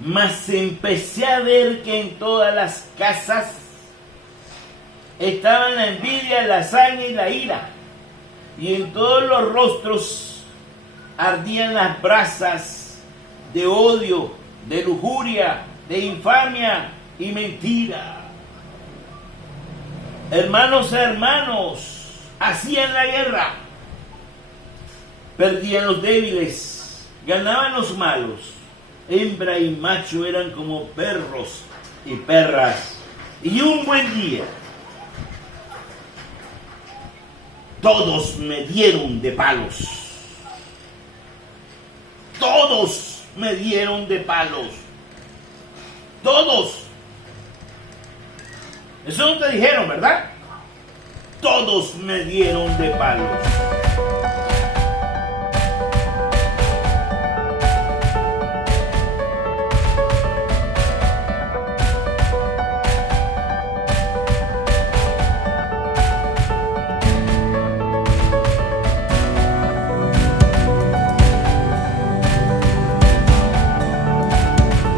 Mas empecé a ver que en todas las casas estaban la envidia, la saña y la ira, y en todos los rostros ardían las brasas de odio, de lujuria, de infamia y mentira. Hermanos a hermanos hacían la guerra, perdían los débiles, ganaban los malos. Hembra y macho eran como perros y perras. Y un buen día, todos me dieron de palos. Todos me dieron de palos. Todos. Eso no te dijeron, ¿verdad? Todos me dieron de palos.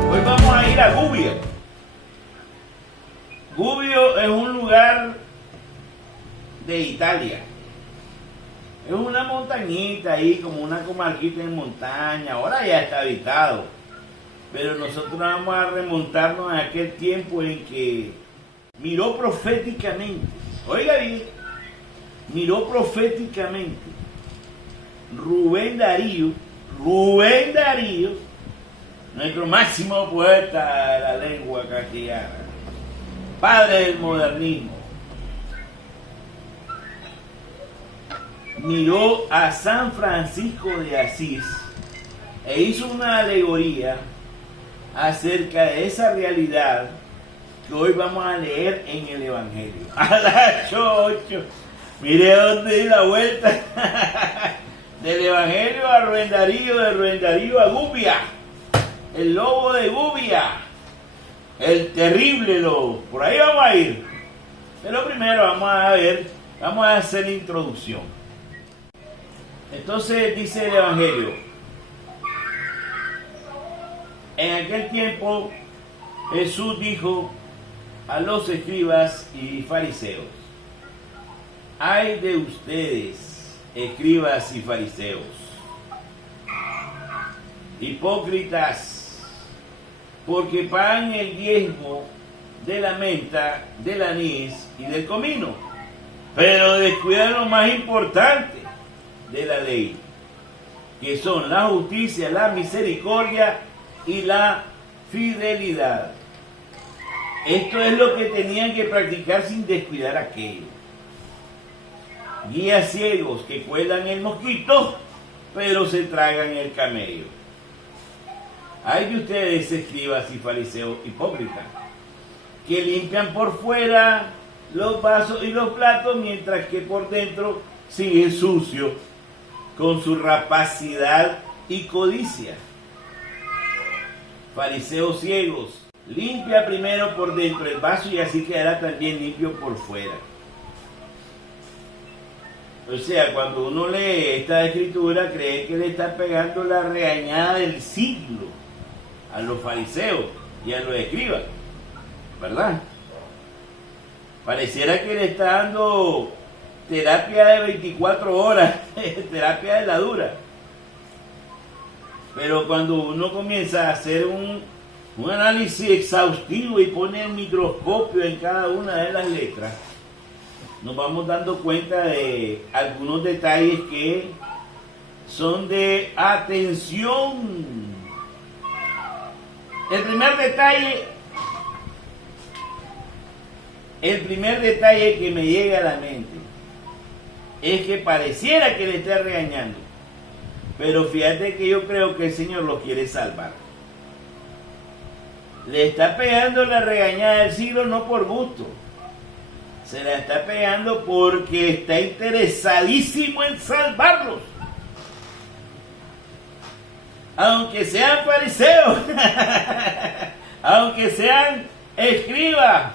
Hoy vamos a ir a Gubbio. Gubbio es un lugar de Italia. Es una montañita ahí, como una comarquita en montaña. Ahora ya está habitado. Pero nosotros vamos a remontarnos a aquel tiempo en que miró proféticamente. Oiga bien, miró proféticamente Rubén Darío, nuestro máximo poeta de la lengua castellana, padre del modernismo. Miró a San Francisco de Asís e hizo una alegoría acerca de esa realidad que hoy vamos a leer en el Evangelio. A la chocho, mire dónde di la vuelta del Evangelio a Rubén Darío, de Rubén Darío a Gubbio, el lobo de Gubbio, el terrible lobo. Por ahí vamos a ir. Pero primero vamos a hacer la introducción. Entonces dice el Evangelio: en aquel tiempo Jesús dijo a los escribas y fariseos: ay de ustedes, escribas y fariseos, hipócritas, porque pagan el diezmo de la menta, del anís y del comino, pero descuidan lo más importante de la ley, que son la justicia, la misericordia y la fidelidad. Esto es lo que tenían que practicar sin descuidar aquello. Guías ciegos que cuelan el mosquito, pero se tragan el camello. Hay de ustedes, escribas y fariseos hipócritas, que limpian por fuera los vasos y los platos, mientras que por dentro siguen sucios con su rapacidad y codicia. Fariseos ciegos, limpia primero por dentro el vaso y así quedará también limpio por fuera. O sea, cuando uno lee esta escritura, cree que le está pegando la regañada del siglo a los fariseos y a los escribas, ¿verdad? Pareciera que le está dando terapia de 24 horas, terapia de la dura. Pero cuando uno comienza a hacer un análisis exhaustivo y pone el microscopio en cada una de las letras, nos vamos dando cuenta de algunos detalles que son de atención. El primer detalle que me llega a la mente es que pareciera que le está regañando, pero fíjate que yo creo que el Señor lo quiere salvar. Le está pegando la regañada del siglo no por gusto, se la está pegando porque está interesadísimo en salvarlos. Aunque sean fariseos, aunque sean escribas,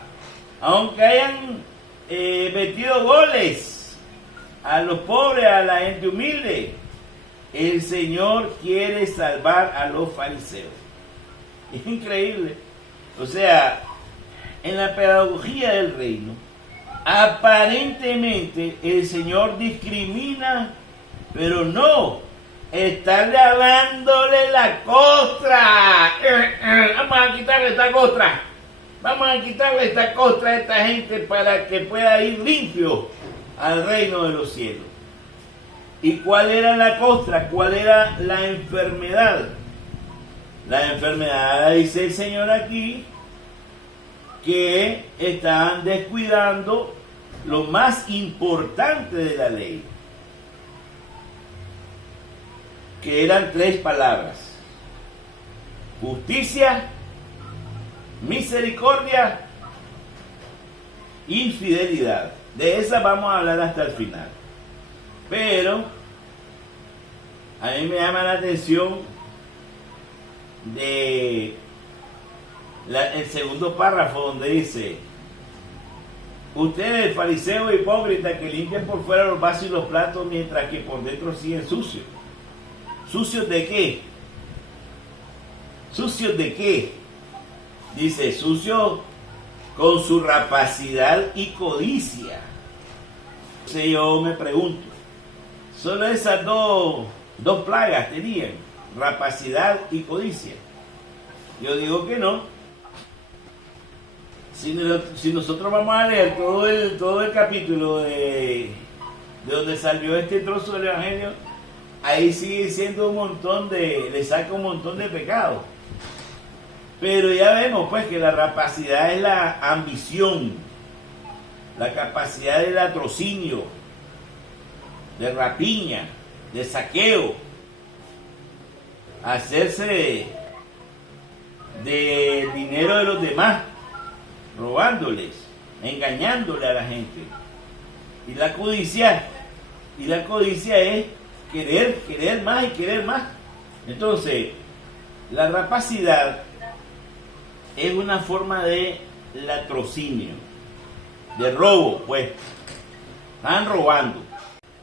aunque hayan metido goles a los pobres, a la gente humilde, el Señor quiere salvar a los fariseos. Es increíble. O sea, en la pedagogía del reino, aparentemente el Señor discrimina, pero no, está lavándole la costra. Vamos a quitarle esta costra. Vamos a quitarle esta costra a esta gente para que pueda ir limpio al reino de los cielos. ¿Y cuál era la costra? ¿Cuál era la enfermedad? La enfermedad, dice el Señor aquí, que estaban descuidando lo más importante de la ley, que eran 3 palabras: justicia, misericordia y fidelidad. De esas vamos a hablar hasta el final. Pero a mí me llama la atención de el segundo párrafo, donde dice: ustedes, fariseos hipócritas, que limpian por fuera los vasos y los platos, mientras que por dentro siguen sucios. ¿Sucios de qué? ¿Sucios de qué? Dice: sucios con su rapacidad y codicia. Entonces yo me pregunto, ¿solo esas dos plagas tenían? Rapacidad y codicia. Yo digo que no. Si nosotros vamos a leer todo el capítulo de donde salió este trozo del Evangelio, ahí sigue siendo le saca un montón de pecados. Pero ya vemos pues que la rapacidad es la ambición, la capacidad de latrocinio, de rapiña, de saqueo, hacerse de dinero de los demás, robándoles, engañándole a la gente. Y la codicia es querer más y querer más. Entonces, la rapacidad es una forma de latrocinio, de robo, pues. Están robando.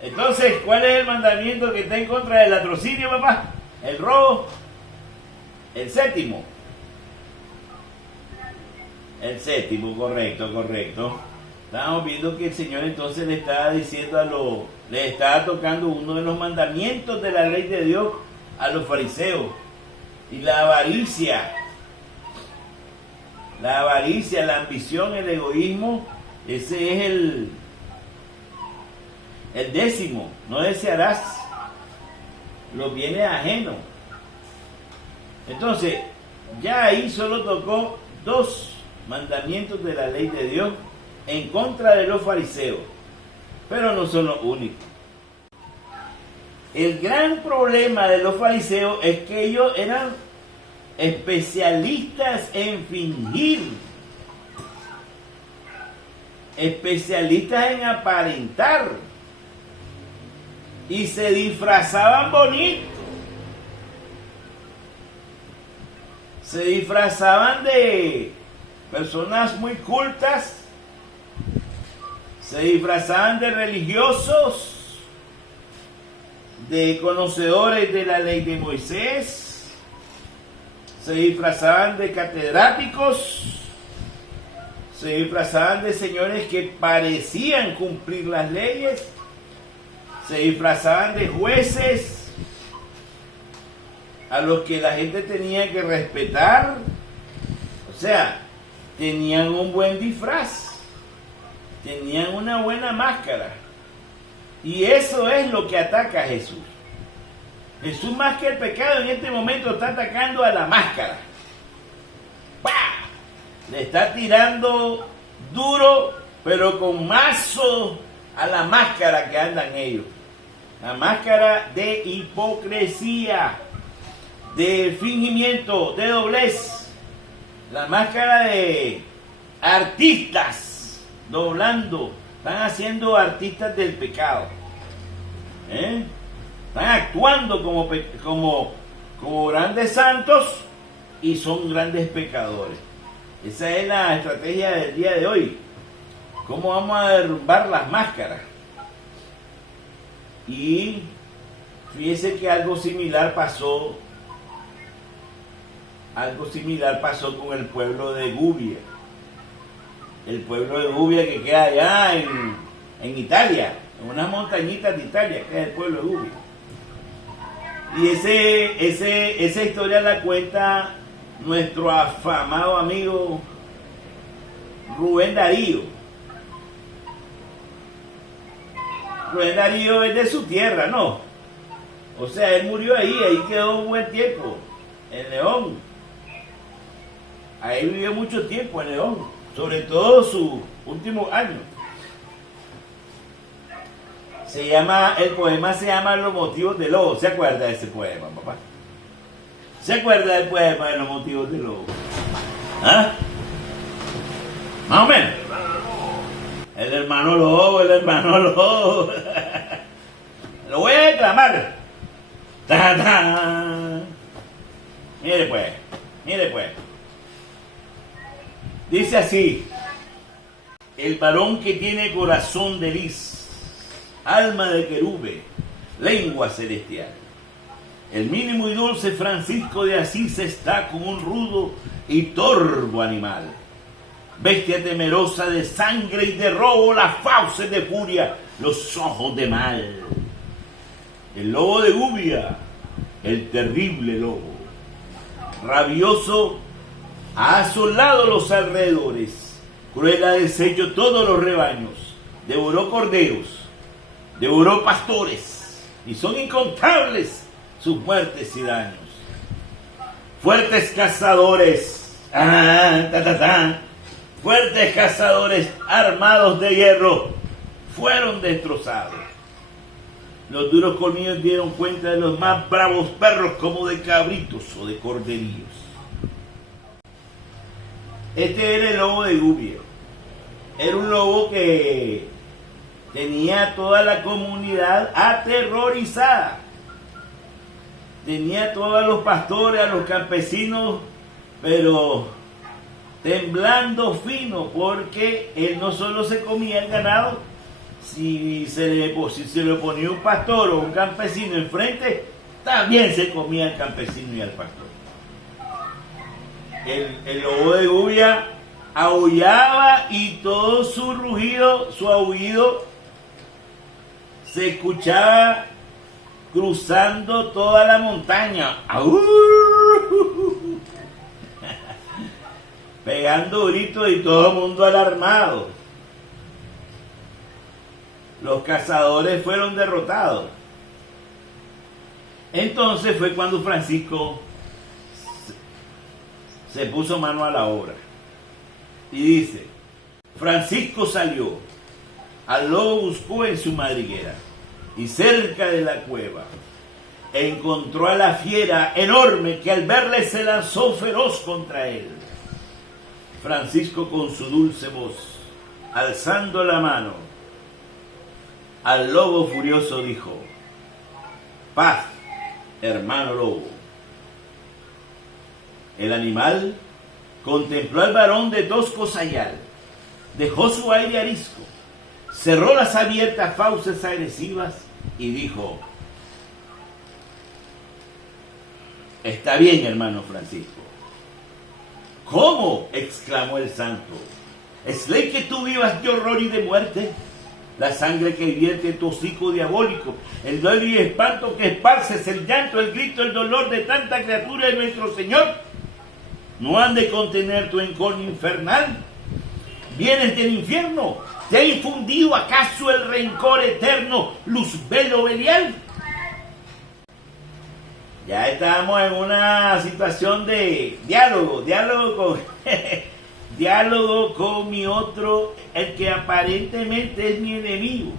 Entonces, ¿cuál es el mandamiento que está en contra del latrocinio, papá? El robo. El séptimo. El séptimo, correcto. Estamos viendo que el Señor entonces le estaba diciendo le estaba tocando uno de los mandamientos de la ley de Dios a los fariseos. Y la avaricia, la ambición, el egoísmo, ese es el 10º. No desearás los bienes ajenos. Entonces, ya ahí solo tocó 2 mandamientos de la ley de Dios en contra de los fariseos, pero no son los únicos. El gran problema de los fariseos es que ellos eran especialistas en fingir, especialistas en aparentar, y se disfrazaban bonito, se disfrazaban de personas muy cultas, se disfrazaban de religiosos, de conocedores de la ley de Moisés, se disfrazaban de catedráticos, se disfrazaban de señores que parecían cumplir las leyes, se disfrazaban de jueces a los que la gente tenía que respetar. O sea, tenían un buen disfraz, tenían una buena máscara. Y eso es lo que ataca a Jesús. Jesús, más que el pecado, en este momento está atacando a la máscara. ¡Pah! Le está tirando duro, pero con mazo, a la máscara que andan ellos. La máscara de hipocresía, de fingimiento, de doblez. La máscara de artistas doblando. Están haciendo artistas del pecado. Están actuando como grandes santos y son grandes pecadores. Esa es la estrategia del día de hoy. ¿Cómo vamos a derrumbar las máscaras? Y fíjese que algo similar pasó algo similar pasó con el pueblo de Gubia. El pueblo de Gubia que queda allá en Italia, en unas montañitas de Italia, que es el pueblo de Gubia. Y esa historia la cuenta nuestro afamado amigo Rubén Darío. Rubén Darío es de su tierra, ¿no? O sea, él murió ahí quedó un buen tiempo, en León. Ahí vivió mucho tiempo en León, sobre todo sus últimos años. El poema se llama Los motivos del lobo. ¿Se acuerda de ese poema, papá? ¿Se acuerda del poema de Los motivos del lobo? ¿Ah? Más o menos. El hermano lobo, el hermano lobo. Lo voy a declamar. ¡Ta, ta! Mire pues, mire pues. Dice así: el varón que tiene corazón de lis, alma de querube, lengua celestial. El mínimo y dulce Francisco de Asís está como un rudo y torvo animal. Bestia temerosa de sangre y de robo, las fauces de furia, los ojos de mal. El lobo de Gubia, el terrible lobo, rabioso, ha asolado los alrededores, cruel ha deshecho todos los rebaños, devoró corderos, devoró pastores, y son incontables sus muertes y daños. Fuertes cazadores, fuertes cazadores armados de hierro fueron destrozados. Los duros colmillos dieron cuenta de los más bravos perros, como de cabritos o de corderillos. Este era el lobo de Gubia. Era un lobo que tenía toda la comunidad aterrorizada. Tenía a todos los pastores, a los campesinos, pero temblando fino, porque él no solo se comía el ganado, si se le ponía un pastor o un campesino enfrente, también se comía al campesino y al pastor. El lobo de Gubia aullaba y todo su rugido, su aullido, se escuchaba cruzando toda la montaña. Pegando gritos y todo el mundo alarmado. Los cazadores fueron derrotados. Entonces fue cuando Francisco se puso mano a la obra. Y dice: Francisco salió, al lobo buscó en su madriguera, y cerca de la cueva encontró a la fiera enorme que al verle se lanzó feroz contra él. Francisco, con su dulce voz, alzando la mano al lobo furioso, dijo: paz, hermano lobo. El animal contempló al varón de tosco sayal, dejó su aire arisco, cerró las abiertas fauces agresivas y dijo: está bien, hermano Francisco. ¿Cómo?, exclamó el santo. ¿Es ley que tú vivas de horror y de muerte? La sangre que vierte tu hocico diabólico, el dolor y espanto que esparces, el llanto, el grito, el dolor de tanta criatura de nuestro Señor, ¿no han de contener tu encono infernal? ¿Vienes del infierno? ¿Te ha infundido acaso el rencor eterno, Luzbel Belial? Ya estábamos en una situación de diálogo con mi otro, el que aparentemente es mi enemigo.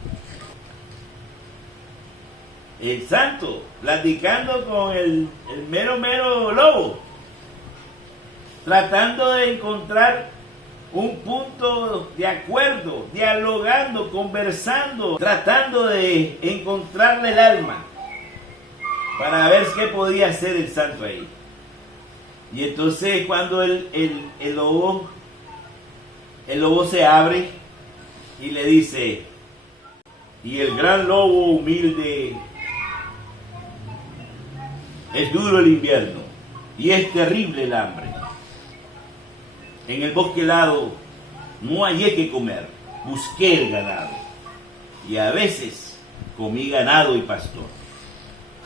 El santo, platicando con el mero lobo, tratando de encontrar un punto de acuerdo, dialogando, conversando, tratando de encontrarle el alma para ver qué podía hacer el santo ahí. Y entonces cuando el lobo se abre y le dice: y el gran lobo humilde, es duro el invierno, y es terrible el hambre. En el bosque helado no hallé que comer, busqué el ganado, y a veces comí ganado y pastor.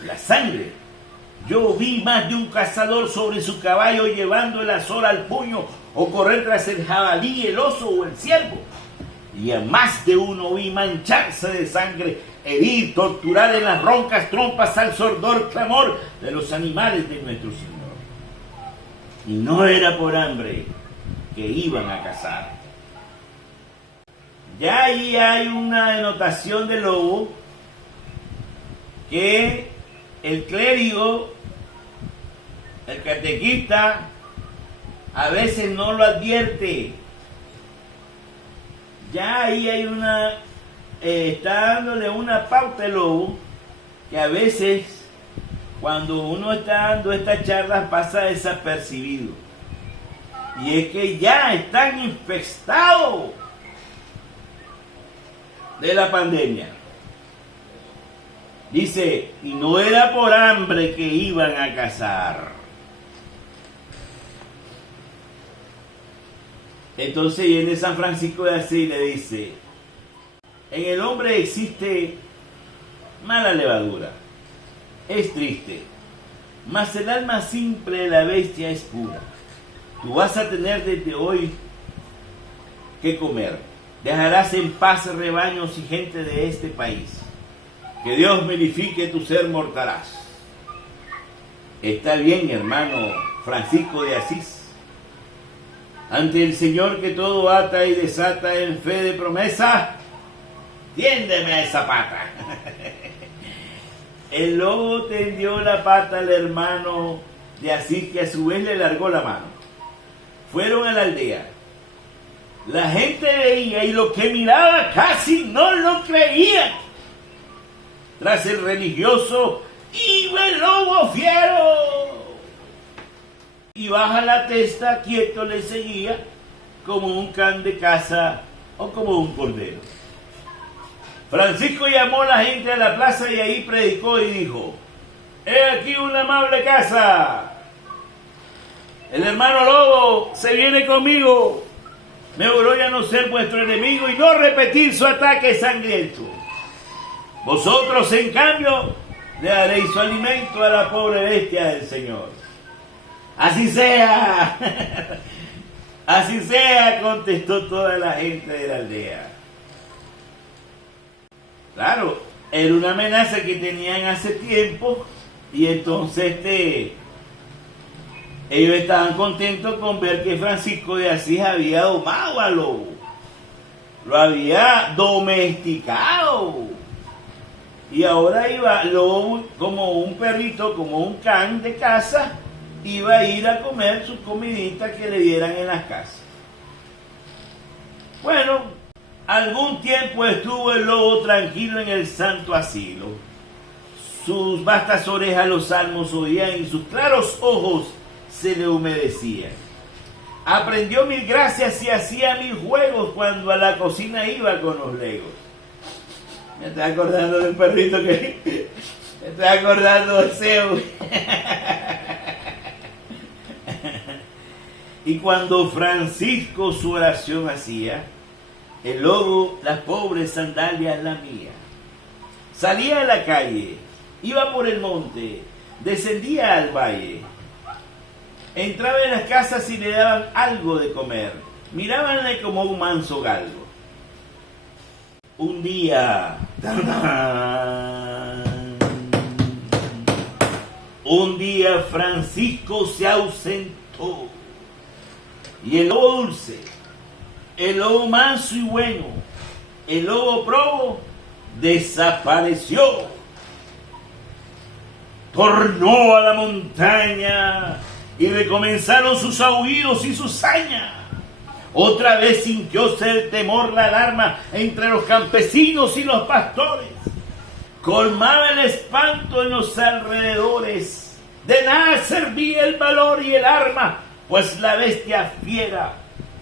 La sangre, yo vi más de un cazador sobre su caballo llevando el azor al puño, o correr tras el jabalí, el oso o el ciervo. Y a más de uno vi mancharse de sangre, herir, torturar en las roncas trompas al sordor clamor de los animales de nuestro Señor. Y no era por hambre que iban a cazar. Ya ahí hay una denotación de lobo que el clérigo, el catequista, a veces no lo advierte. Ya ahí hay está dándole una pauta al lobo, que a veces cuando uno está dando estas charlas pasa desapercibido. Y es que ya están infestados de la pandemia. Dice, y no era por hambre que iban a cazar. Entonces viene San Francisco de Asís y le dice, en el hombre existe mala levadura, es triste, mas el alma simple de la bestia es pura. Tú vas a tener desde hoy que comer, dejarás en paz rebaños y gente de este país. Que Dios verifique tu ser mortalaz. Está bien, hermano Francisco de Asís. Ante el Señor que todo ata y desata en fe de promesa, tiéndeme a esa pata. El lobo tendió la pata al hermano de Asís, que a su vez le largó la mano. Fueron a la aldea. La gente veía y lo que miraba casi no lo creía. Tras el religioso iba el lobo fiero. Y baja la testa, quieto le seguía, como un can de caza o como un cordero. Francisco llamó a la gente a la plaza y ahí predicó y dijo, he aquí una amable casa. El hermano lobo se viene conmigo. Me voy a no ser vuestro enemigo y no repetir su ataque sangriento. Vosotros, en cambio, le daréis su alimento a la pobre bestia del Señor. Así sea, así sea, contestó toda la gente de la aldea. Claro, era una amenaza que tenían hace tiempo y entonces ellos estaban contentos con ver que Francisco de Asís había domado al lobo, lo había domesticado. Y ahora iba lobo como un perrito, como un can de casa, iba a ir a comer sus comiditas que le dieran en las casas. Bueno, algún tiempo estuvo el lobo tranquilo en el santo asilo. Sus vastas orejas los salmos oían y sus claros ojos se le humedecían. Aprendió mil gracias y hacía mil juegos cuando a la cocina iba con los legos. Me estoy acordando del perrito que... Me estoy acordando de Zeus. Y cuando Francisco su oración hacía, el lobo las pobres sandalias lamía. Salía a la calle, iba por el monte, descendía al valle. Entraba en las casas y le daban algo de comer. Mirábanle como un manso galgo. Un día, Francisco se ausentó. Y el lobo dulce, el lobo manso y bueno, el lobo probo, desapareció. Tornó a la montaña y recomenzaron sus aullidos y sus sañas. Otra vez sintióse el temor, la alarma entre los campesinos y los pastores. Colmaba el espanto en los alrededores. De nada servía el valor y el arma, pues la bestia fiera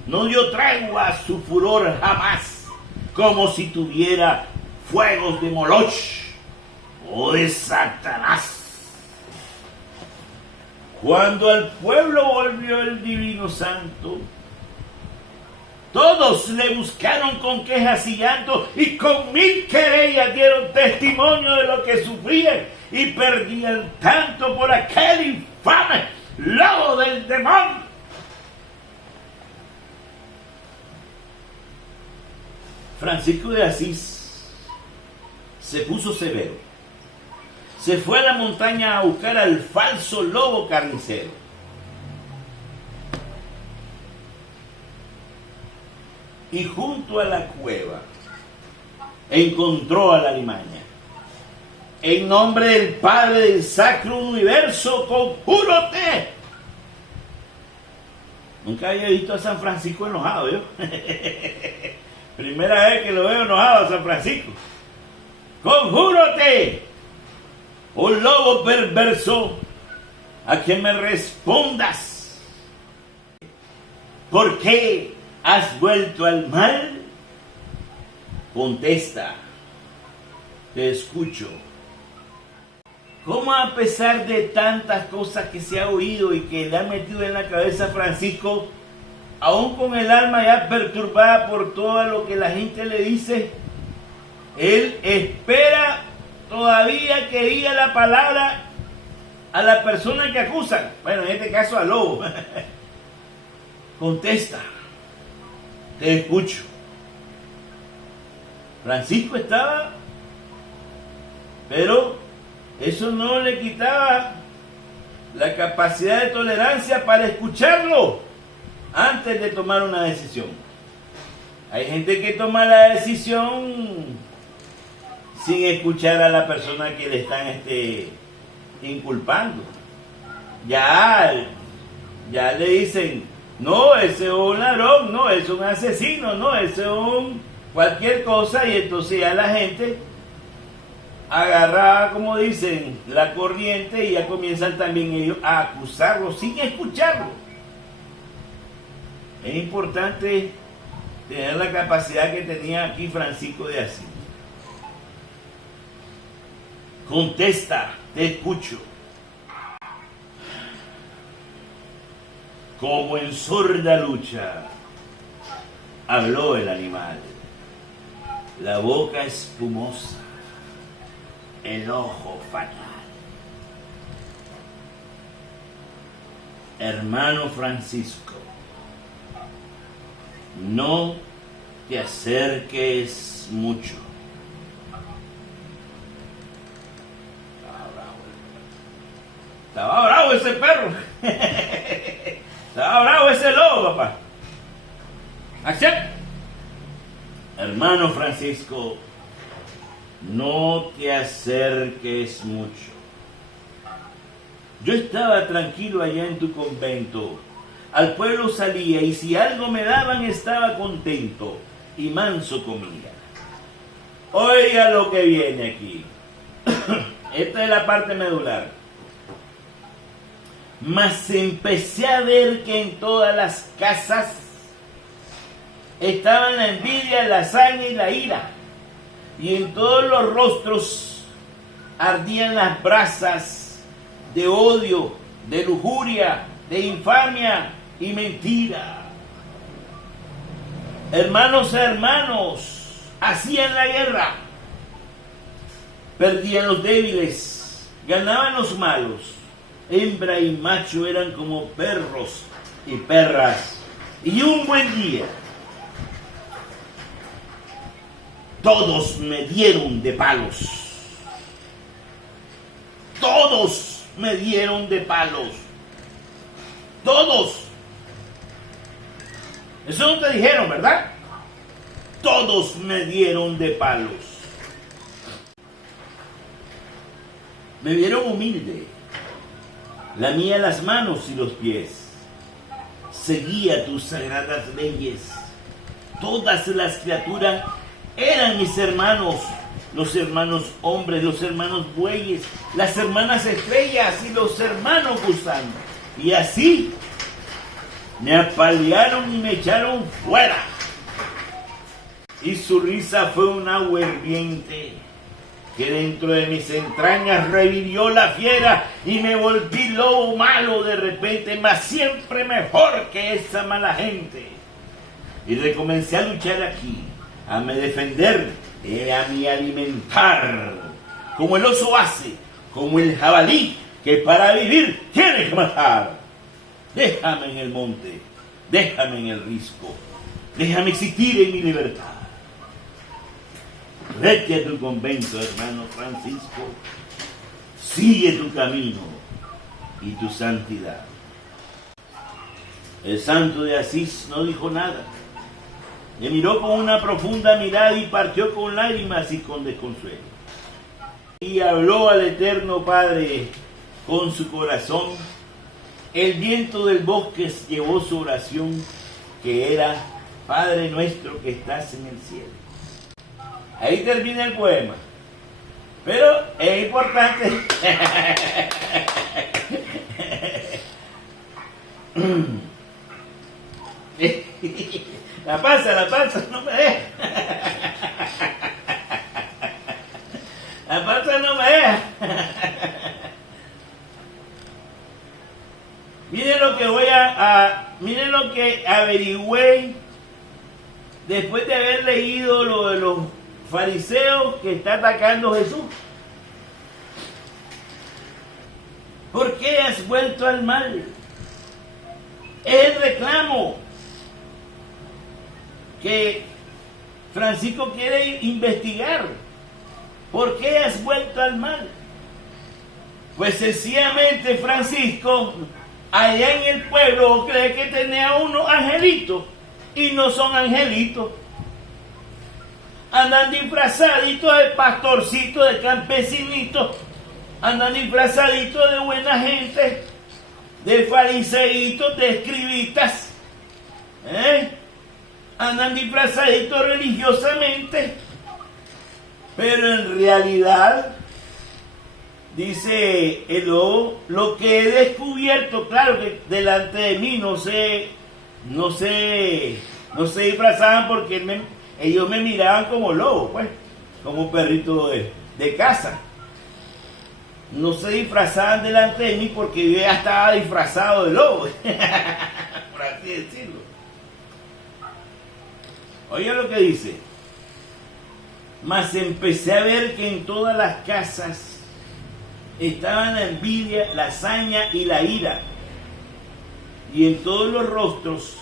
no dio tregua a su furor jamás, como si tuviera fuegos de Moloch o de Satanás. Cuando al pueblo volvió el Divino Santo, todos le buscaron con quejas y llanto y con 1000 querellas dieron testimonio de lo que sufrían y perdían tanto por aquel infame lobo del demonio. Francisco de Asís se puso severo. Se fue a la montaña a buscar al falso lobo carnicero. Y junto a la cueva encontró a la alimaña. En nombre del Padre del Sacro Universo, conjúrote. Nunca había visto a San Francisco enojado, yo. Primera vez que lo veo enojado a San Francisco. Conjúrote, un lobo perverso, a que me respondas. ¿Por qué has vuelto al mal? Contesta, te escucho. ¿Cómo a pesar de tantas cosas que se ha oído y que le ha metido en la cabeza a Francisco, aún con el alma ya perturbada por todo lo que la gente le dice, él espera todavía que diga la palabra a la persona que acusan? Bueno, en este caso al lobo. Contesta, te escucho. Francisco estaba, pero eso no le quitaba la capacidad de tolerancia para escucharlo antes de tomar una decisión. Hay gente que toma la decisión sin escuchar a la persona que le están inculpando. Ya le dicen, no, ese es un ladrón, no, ese es un asesino, no, ese es un cualquier cosa, y entonces ya la gente agarra, como dicen, la corriente y ya comienzan también ellos a acusarlo sin escucharlo. Es importante tener la capacidad que tenía aquí Francisco de Asís. Contesta, te escucho. Como en sorda lucha, habló el animal. La boca espumosa, el ojo fatal. Hermano Francisco, no te acerques mucho. Estaba bravo ese perro. Estaba bravo ese lobo, papá. ¡Acción! Hermano Francisco, no te acerques mucho. Yo estaba tranquilo allá en tu convento. Al pueblo salía y si algo me daban estaba contento y manso comía. Oiga lo que viene aquí. Esta es la parte medular. Mas empecé a ver que en todas las casas estaban la envidia, la hazaña y la ira. Y en todos los rostros ardían las brasas de odio, de lujuria, de infamia y mentira. Hermanos a hermanos hacían la guerra. Perdían los débiles, ganaban los malos. Hembra y macho eran como perros y perras. Y un buen día, todos me dieron de palos. Todos me dieron de palos. Todos. Eso no te dijeron, ¿verdad? Todos me dieron de palos. Me vieron humilde. Lamía las manos y los pies. Seguía tus sagradas leyes. Todas las criaturas eran mis hermanos. Los hermanos hombres, los hermanos bueyes, las hermanas estrellas y los hermanos gusanos. Y así me apalearon y me echaron fuera. Y su risa fue un agua hirviente que dentro de mis entrañas revivió la fiera y me volví lobo malo de repente, mas siempre mejor que esa mala gente. Y recomencé a luchar aquí, a me defender, a me alimentar, como el oso hace, como el jabalí, que para vivir tiene que matar. Déjame en el monte, déjame en el risco, déjame existir en mi libertad. Vete a tu convento, hermano Francisco, sigue tu camino y tu santidad. El santo de Asís no dijo nada. Me miró con una profunda mirada y partió con lágrimas y con desconsuelo. Y habló al Eterno Padre con su corazón. El viento del bosque llevó su oración, que era: Padre nuestro que estás en el cielo. Ahí termina el poema. Pero es importante. La panza, no me deja. La panza no me deja. Miren lo que miren lo que averigüé después de haber leído lo de los fariseos que está atacando Jesús. ¿Por qué has vuelto al mal? Es el reclamo que Francisco quiere investigar. ¿Por qué has vuelto al mal? Pues sencillamente Francisco, allá en el pueblo, cree que tenía unos angelitos, y no son angelitos. Andan disfrazaditos de pastorcitos, de campesinitos, andan disfrazaditos de buena gente, de fariseitos, de escribitas, andan disfrazaditos religiosamente, pero en realidad, dice el lobo, lo que he descubierto, claro que delante de mí no se disfrazaban porque ellos me miraban como lobo, pues, como perrito de casa. No se disfrazaban delante de mí porque yo ya estaba disfrazado de lobo, por así decirlo. Oiga lo que dice: mas empecé a ver que en todas las casas estaban la envidia, la saña y la ira, y en todos los rostros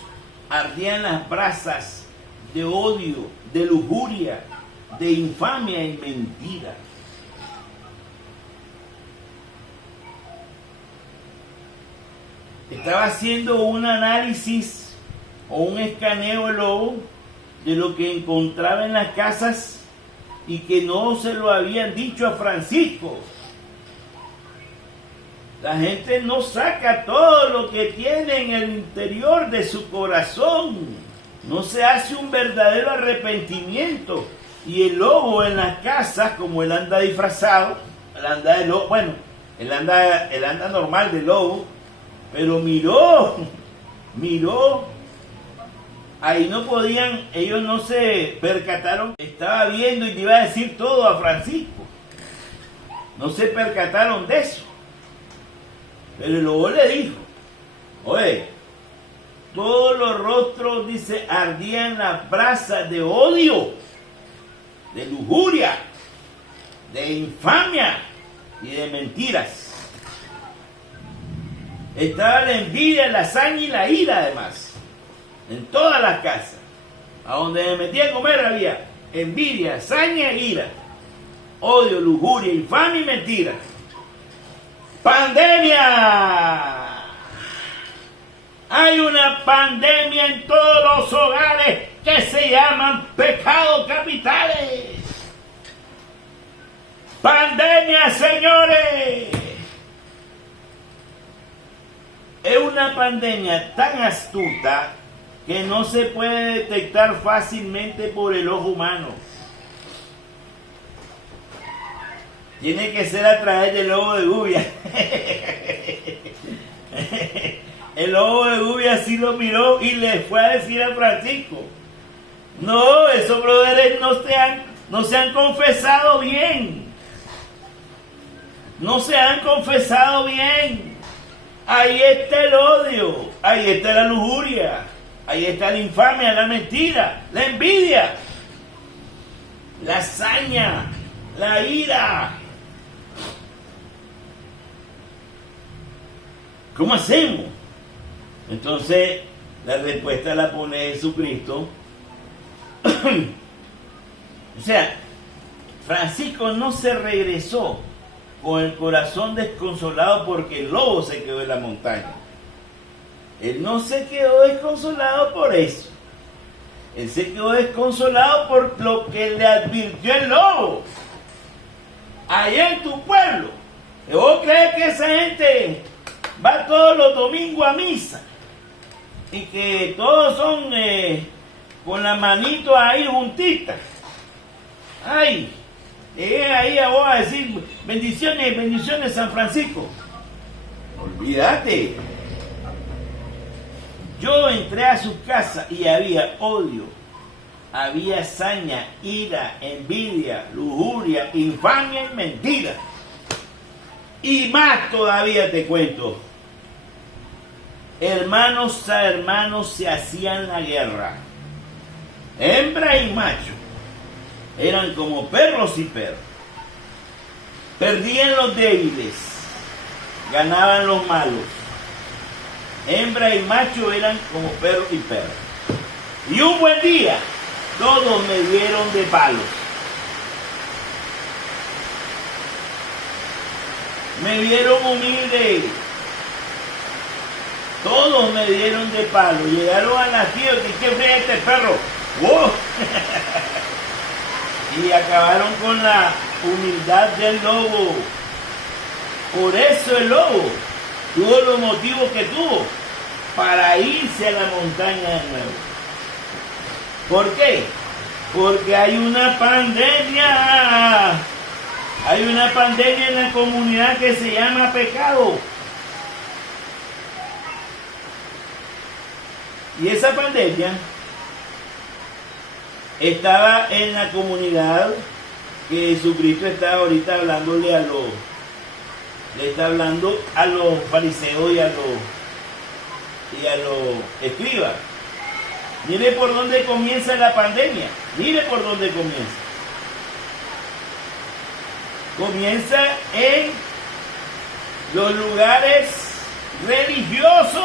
ardían las brasas de odio, de lujuria, de infamia y mentira. Estaba haciendo un análisis o un escaneo el lobo de lo que encontraba en las casas y que no se lo habían dicho a Francisco. La gente no saca todo lo que tiene en el interior de su corazón. No se hace un verdadero arrepentimiento. Y el lobo en las casas, como él anda disfrazado, él anda de lobo, bueno, él anda normal de lobo, pero miró, ahí no podían, ellos no se percataron, estaba viendo y te iba a decir todo a Francisco. No se percataron de eso. Pero el lobo le dijo: oye, todos los rostros, dice, ardían las brasas de odio, de lujuria, de infamia y de mentiras. Estaba la envidia, la saña y la ira, además, en todas las casas. A donde me metía a comer había envidia, saña e ira, odio, lujuria, infamia y mentira. ¡Pandemia! Hay una pandemia en todos los hogares que se llaman pecados capitales. ¡Pandemia, señores! Es una pandemia tan astuta que no se puede detectar fácilmente por el ojo humano. Tiene que ser a través del lobo de Gubia. El lobo de Gubia sí lo miró y le fue a decir a Francisco: no, esos brothers no se han confesado bien. no se han confesado bien. Ahí está el odio, ahí está la lujuria, ahí está la infamia, la mentira, la envidia, la hazaña, la ira. ¿Cómo hacemos? Entonces, la respuesta la pone Jesucristo. O sea, Francisco no se regresó con el corazón desconsolado porque el lobo se quedó en la montaña. Él no se quedó desconsolado por eso. Él se quedó desconsolado por lo que le advirtió el lobo. Allá en tu pueblo, ¿vos crees que esa gente va todos los domingos a misa? Y que todos son con la manito ahí juntitas. Ay, ahí a vos a decir bendiciones, bendiciones San Francisco. Olvídate. Yo entré a su casa y había odio, había hazaña, ira, envidia, lujuria, infamia y mentira. Y más todavía te cuento. Hermanos a hermanos se hacían la guerra. Hembra y macho eran como perros y perros. Perdían los débiles, ganaban los malos. Hembra y macho eran como perro y perro. Y un buen día, todos me dieron de palos. Me vieron humilde. Todos me dieron de palo. Llegaron a la tía y ¿qué fue este perro? ¡Wow! Y acabaron con la humildad del lobo. Por eso el lobo tuvo los motivos que tuvo para irse a la montaña de nuevo. ¿Por qué? Porque hay una pandemia. Hay una pandemia en la comunidad que se llama pecado. Y esa pandemia estaba en la comunidad que Jesucristo está ahorita hablándole le está hablando a los fariseos y a los escribas. Mire por dónde comienza la pandemia. Mire por dónde comienza. Comienza en los lugares religiosos.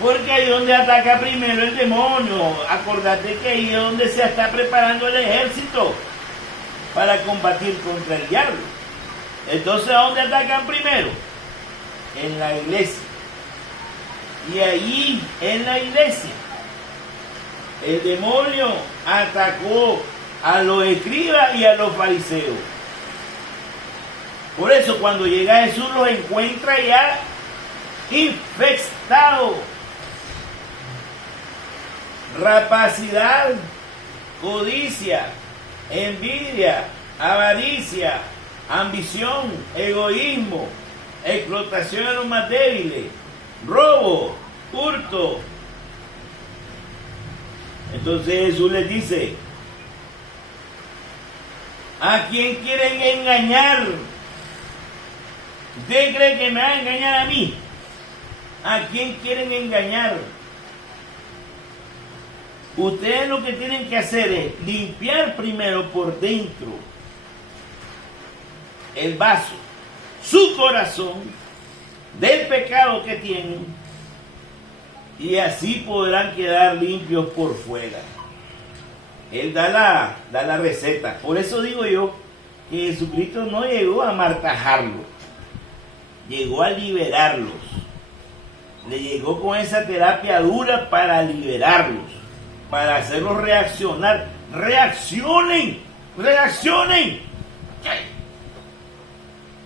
Porque ahí es donde ataca primero el demonio. Acordate que ahí es donde se está preparando el ejército para combatir contra el diablo. Entonces, ¿a dónde atacan primero? En la iglesia. Y ahí, en la iglesia, el demonio atacó a los escribas y a los fariseos. Por eso, cuando llega Jesús, los encuentra ya infestados. Rapacidad, codicia, envidia, avaricia, ambición, egoísmo, explotación a los más débiles, robo, hurto. Entonces Jesús les dice: ¿a quién quieren engañar? ¿Usted cree que me va a engañar a mí? ¿A quién quieren engañar? Ustedes lo que tienen que hacer es limpiar primero por dentro el vaso, su corazón, del pecado que tienen, y así podrán quedar limpios por fuera. Él da la receta. Por eso digo yo que Jesucristo no llegó a martajarlos, llegó a liberarlos. Le llegó con esa terapia dura para liberarlos, para hacerlos reaccionar. ¡Reaccionen! ¡Reaccionen! ¿Qué?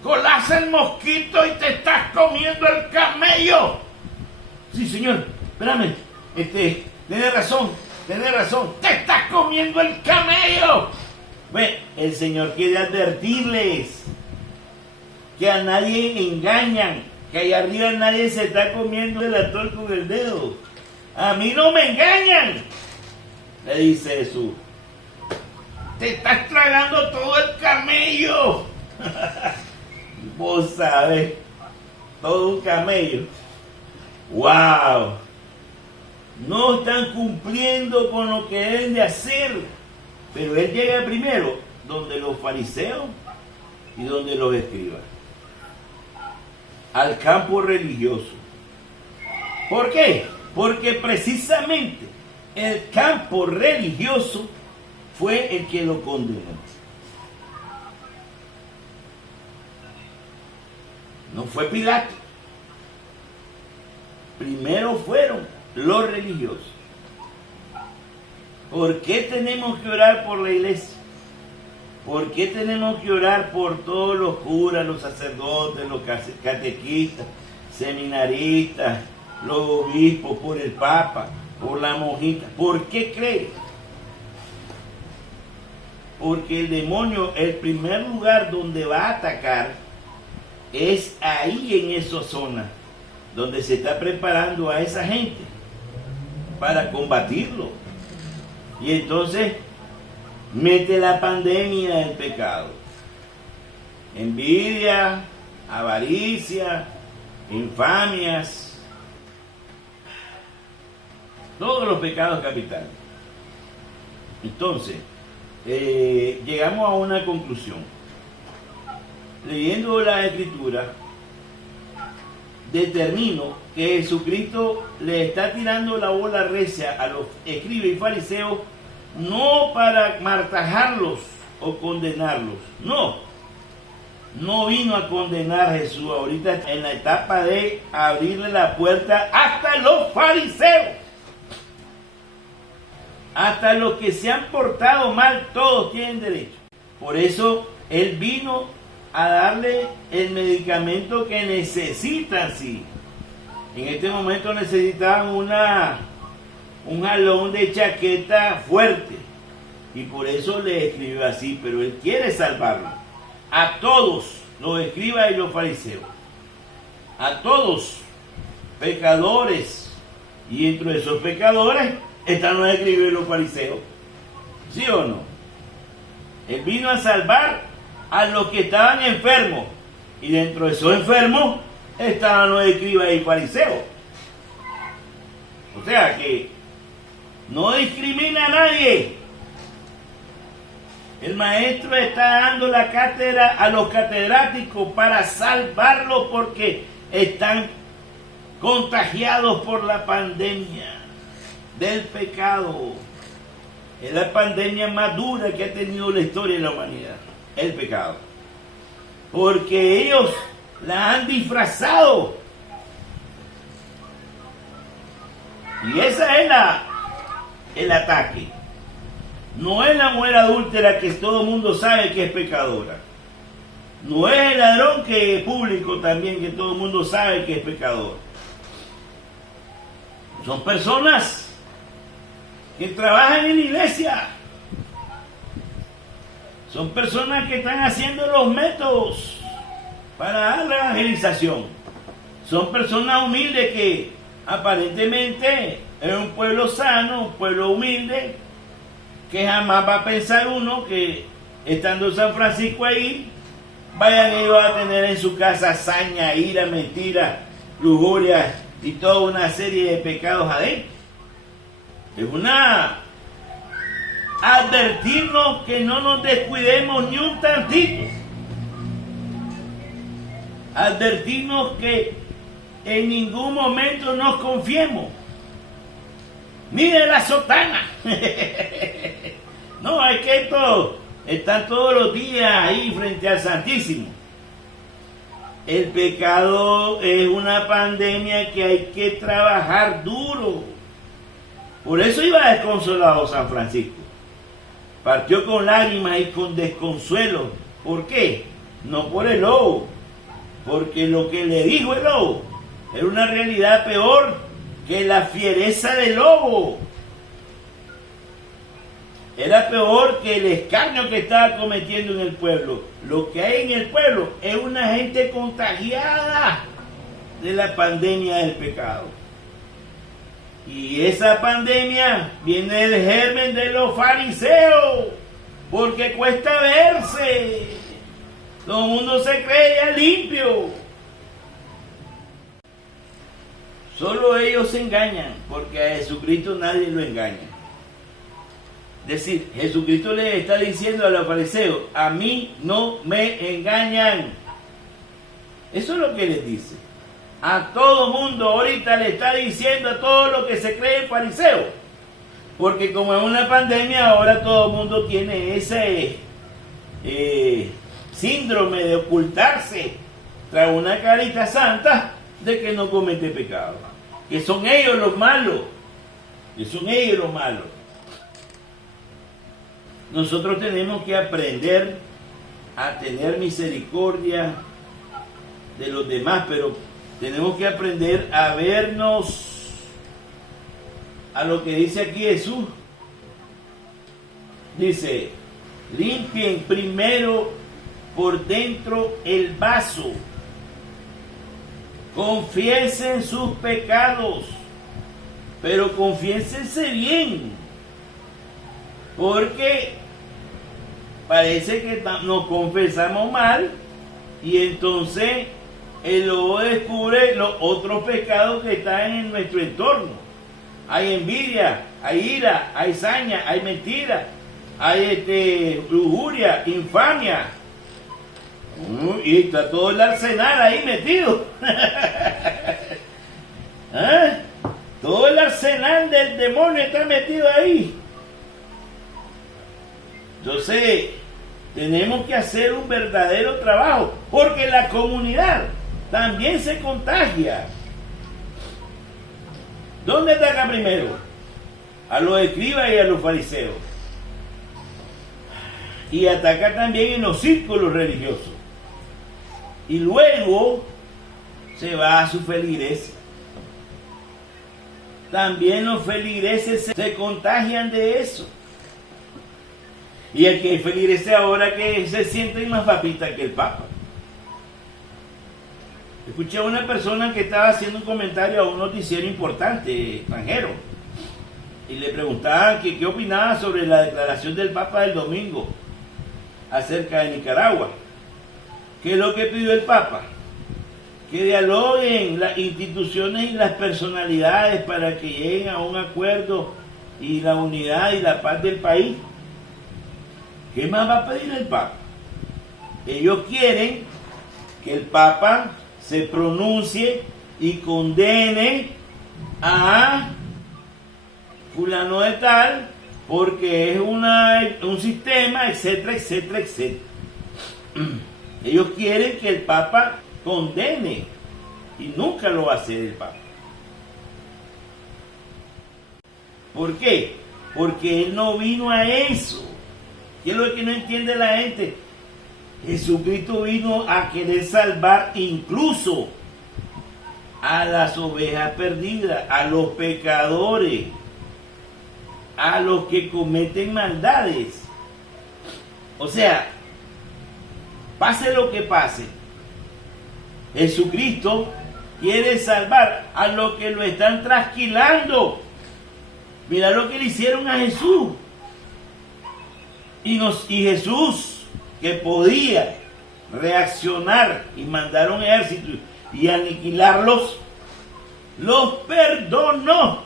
¡Colaza el mosquito y te estás comiendo el camello! Sí, señor, espérame. Tenés razón. ¡Te estás comiendo el camello! Bueno, el Señor quiere advertirles que a nadie engañan, que allá arriba nadie se está comiendo el atol con el dedo. A mí no me engañan, le dice Jesús. te estás tragando todo el camello. Vos sabés, todo un camello. ¡Wow! No están cumpliendo con lo que deben de hacer. Pero él llega primero donde los fariseos y donde los escribas. Al campo religioso. ¿Por qué? Porque precisamente el campo religioso fue el que lo condenó. No fue Pilato. Primero fueron los religiosos. ¿Por qué tenemos que orar por la iglesia? ¿Por qué tenemos que orar por todos los curas, los sacerdotes, los catequistas, seminaristas, los obispos, por el Papa, por la monjita? ¿Por qué creen? Porque el demonio, el primer lugar donde va a atacar es ahí en esa zona, donde se está preparando a esa gente para combatirlo. Y entonces mete la pandemia del pecado. Envidia, avaricia, infamias, todos los pecados capitales. Entonces, llegamos a una conclusión. Leyendo la Escritura, determino que Jesucristo le está tirando la bola recia a los escribas y fariseos, no para martajarlos o condenarlos. No vino a condenar a Jesús ahorita en la etapa de abrirle la puerta hasta los fariseos. Hasta los que se han portado mal, todos tienen derecho. Por eso Él vino a darle el medicamento que necesitan, sí. En este momento necesitaban un jalón de chaqueta fuerte. Y por eso le escribió así, pero Él quiere salvarlo. A todos, los escribas y los fariseos. A todos, pecadores. Y entre esos pecadores están los escribas y los fariseos. ¿Sí o no? Él vino a salvar a los que estaban enfermos. Y dentro de esos enfermos estaban los escribas y fariseos. O sea que no discrimina a nadie. El maestro está dando la cátedra a los catedráticos para salvarlos porque están contagiados por la pandemia del pecado. Es la pandemia más dura que ha tenido la historia de la humanidad, el pecado. Porque ellos la han disfrazado. Y esa es el ataque. No es la mujer adúltera que todo el mundo sabe que es pecadora. No es el ladrón que es público también que todo el mundo sabe que es pecador. Son personas que trabajan en la iglesia. Son personas que están haciendo los métodos para dar la evangelización. Son personas humildes que aparentemente es un pueblo sano, un pueblo humilde, que jamás va a pensar uno que estando en San Francisco ahí, vayan ellos a tener en su casa hazaña, ira, mentira, lujuria y toda una serie de pecados adentro. Es una advertirnos que no nos descuidemos ni un tantito. Advertirnos que en ningún momento nos confiemos. Mire la sotana. No, es que esto están todos los días ahí frente al Santísimo. El pecado es una pandemia que hay que trabajar duro. Por eso iba desconsolado San Francisco. Partió con lágrimas y con desconsuelo. ¿Por qué? No por el lobo. Porque lo que le dijo el lobo era una realidad peor que la fiereza del lobo. Era peor que el escarnio que estaba cometiendo en el pueblo. Lo que hay en el pueblo es una gente contagiada de la pandemia del pecado. Y esa pandemia viene del germen de los fariseos. porque cuesta verse. Todo el mundo se cree ya limpio. Solo ellos se engañan, porque a Jesucristo nadie lo engaña. Es decir, Jesucristo le está diciendo a los fariseos, a mí no me engañan. Eso es lo que les dice. A todo mundo ahorita le está diciendo a todo lo que se cree fariseo. Porque como es una pandemia, ahora todo el mundo tiene ese síndrome de ocultarse tras una carita santa de que no comete pecado. Que son ellos los malos. Que son ellos los malos. Nosotros tenemos que aprender a tener misericordia de los demás, pero tenemos que aprender a vernos a lo que dice aquí Jesús. Dice, limpien primero por dentro el vaso, confiesen sus pecados, pero confiésense bien, porque parece que nos confesamos mal y entonces el lobo descubre los otros pecados que están en nuestro entorno. Hay envidia, hay ira, hay saña, hay mentira, hay lujuria, infamia. Y está todo el arsenal ahí metido. ¿Ah? Todo el arsenal del demonio está metido ahí. Entonces, tenemos que hacer un verdadero trabajo, porque la comunidad también se contagia. ¿Dónde ataca primero? A los escribas y a los fariseos. Y ataca también en los círculos religiosos. Y luego se va a su feligresía. También los feligreses se contagian de eso. Y el que es feligrese ahora que se siente más papita que el Papa. Escuché a una persona que estaba haciendo un comentario a un noticiero importante, extranjero, y le preguntaban que qué opinaba sobre la declaración del Papa del domingo acerca de Nicaragua. ¿Qué es lo que pidió el Papa? Que dialoguen las instituciones y las personalidades para que lleguen a un acuerdo y la unidad y la paz del país. ¿Qué más va a pedir el Papa? Ellos quieren que el Papa se pronuncie y condene a fulano de tal porque es un sistema, etcétera, etcétera, etcétera. Ellos quieren que el Papa condene y nunca lo va a hacer el Papa. ¿Por qué? Porque él no vino a eso. ¿Qué es lo que no entiende la gente? Jesucristo vino a querer salvar incluso a las ovejas perdidas, a los pecadores, a los que cometen maldades. O sea, pase lo que pase, Jesucristo quiere salvar a los que lo están trasquilando. Mira lo que le hicieron a Jesús. Y Jesús, que podía reaccionar y mandar un ejército y aniquilarlos, los perdonó.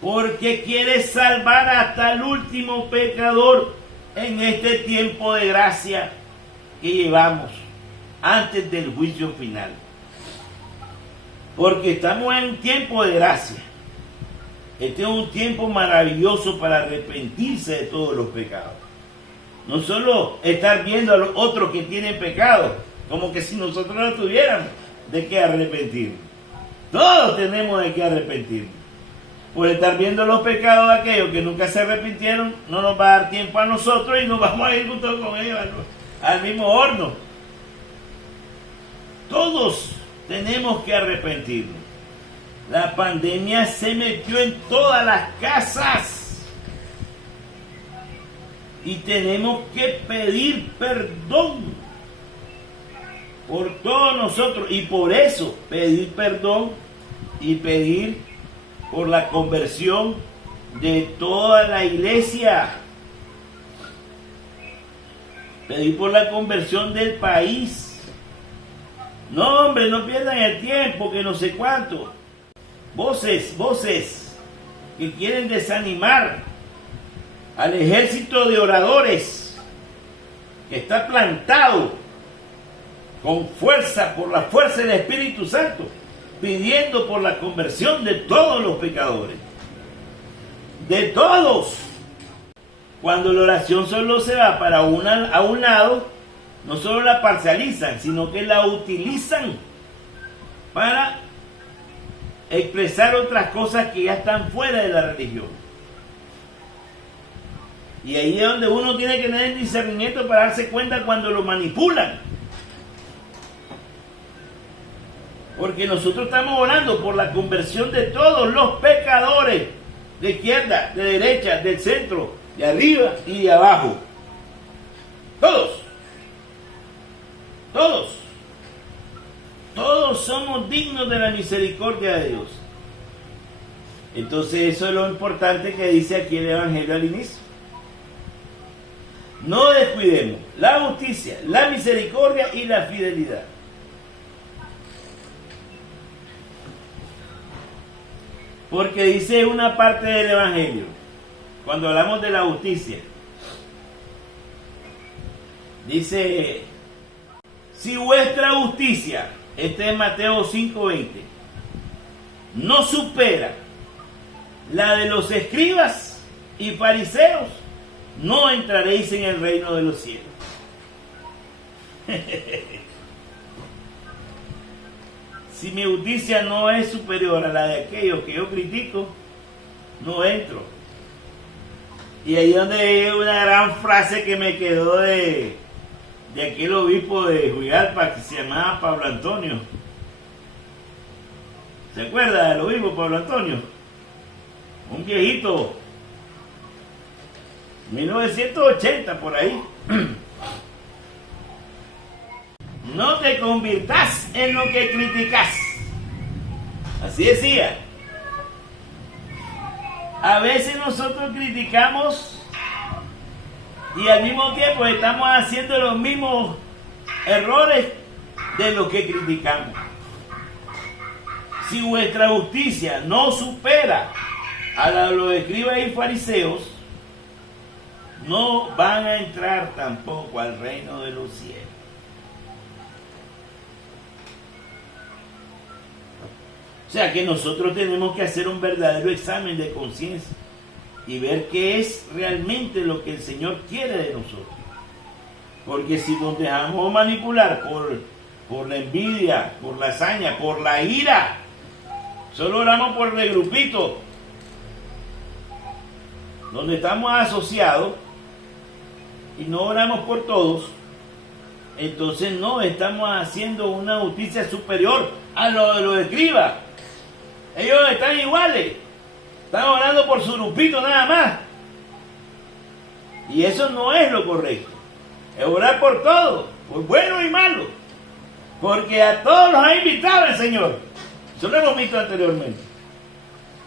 Porque quiere salvar hasta el último pecador en este tiempo de gracia que llevamos antes del juicio final. Porque estamos en un tiempo de gracia. Este es un tiempo maravilloso para arrepentirse de todos los pecados. No solo estar viendo a los otros que tienen pecado, como que si nosotros no tuviéramos de qué arrepentirnos. Todos tenemos de qué arrepentirnos. Por estar viendo los pecados de aquellos que nunca se arrepintieron, no nos va a dar tiempo a nosotros y nos vamos a ir juntos con ellos al mismo horno. Todos tenemos que arrepentirnos. La pandemia se metió en todas las casas y tenemos que pedir perdón por todos nosotros, y por eso pedir perdón y pedir por la conversión de toda la iglesia, Pedir por la conversión del país. No, hombre, no pierdan el tiempo, que no sé cuánto. Voces que quieren desanimar al ejército de oradores que está plantado con fuerza, por la fuerza del Espíritu Santo, pidiendo por la conversión de todos los pecadores. De todos. Cuando la oración solo se va para a un lado, no solo la parcializan, sino que la utilizan para expresar otras cosas que ya están fuera de la religión. Y ahí es donde uno tiene que tener discernimiento para darse cuenta cuando lo manipulan. Porque nosotros estamos orando por la conversión de todos los pecadores, de izquierda, de derecha, del centro, de arriba y de abajo. Todos. Todos. Todos somos dignos de la misericordia de Dios. Entonces eso es lo importante que dice aquí el Evangelio al inicio. No descuidemos la justicia, la misericordia y la fidelidad. Porque dice una parte del Evangelio, cuando hablamos de la justicia, dice, si vuestra justicia, este es Mateo 5:20, no supera la de los escribas y fariseos, no entraréis en el reino de los cielos. Si mi justicia no es superior a la de aquellos que yo critico, no entro. Y ahí es donde hay una gran frase que me quedó de aquel obispo de Juigalpa que se llamaba Pablo Antonio. ¿Se acuerda del obispo Pablo Antonio? Un viejito, 1980 por ahí. No te convirtas en lo que criticas. Así decía. A veces nosotros criticamos y al mismo tiempo estamos haciendo los mismos errores de los que criticamos. Si vuestra justicia no supera a la de los escribas y fariseos, no van a entrar tampoco al reino de los cielos. O sea que nosotros tenemos que hacer un verdadero examen de conciencia y ver qué es realmente lo que el Señor quiere de nosotros. Porque si nos dejamos manipular por la envidia, por la hazaña, por la ira, solo oramos por el grupito donde estamos asociados y no oramos por todos, entonces no estamos haciendo una justicia superior a lo de los escribas. Ellos están iguales, están orando por su grupito nada más. Y eso no es lo correcto. Es orar por todos, por bueno y malo. Porque a todos los ha invitado el Señor. Eso lo hemos visto anteriormente.